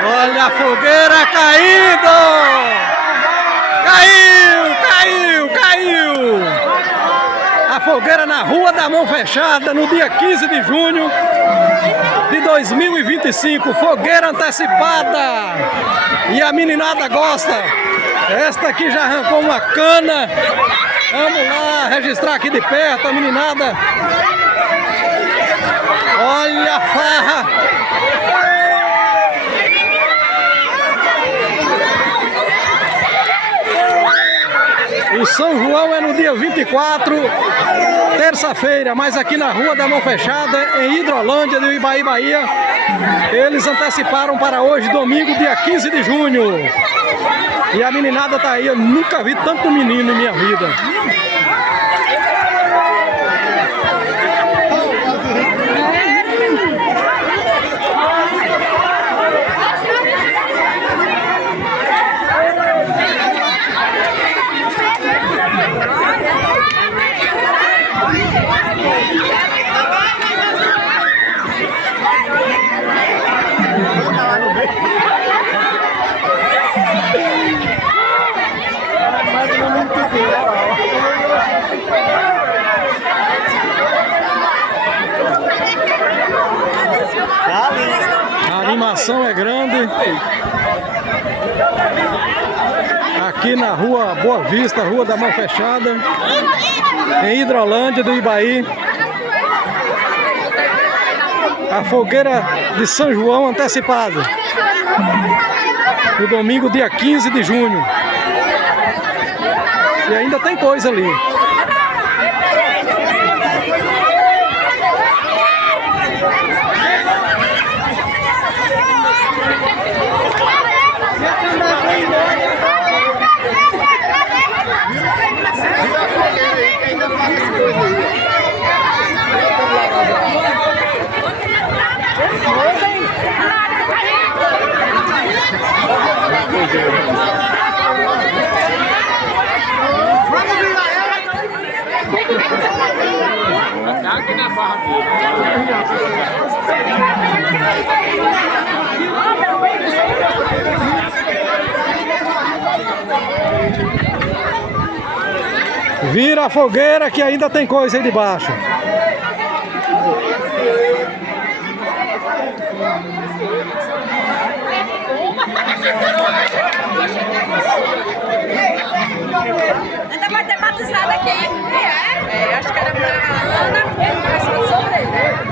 Olha a fogueira caindo! Caiu! A fogueira na Rua da Mão Fechada, no dia 15 de junho de 2025. Fogueira antecipada. E a meninada gosta. Esta aqui já arrancou uma cana. Vamos lá registrar aqui de perto a meninada. Olha a farra. O São João é no dia 24, terça-feira, mas aqui na Rua da Mão Fechada, em Hidrolândia, do Ibaí, Bahia, eles anteciparam para hoje, domingo, dia 15 de junho. E a meninada tá aí, eu nunca vi tanto menino em minha vida. A animação é grande. Aqui na Rua Boa Vista, Rua da Mão Fechada, em Hidrolândia do Ibaí. A fogueira de São João antecipada. No domingo, dia 15 de junho. E ainda tem coisa ali. Aqui na barra. Vira a fogueira que ainda tem coisa aí debaixo. Ainda vai ter batizado aqui. Acho que era pra Ana, mas sobre ele.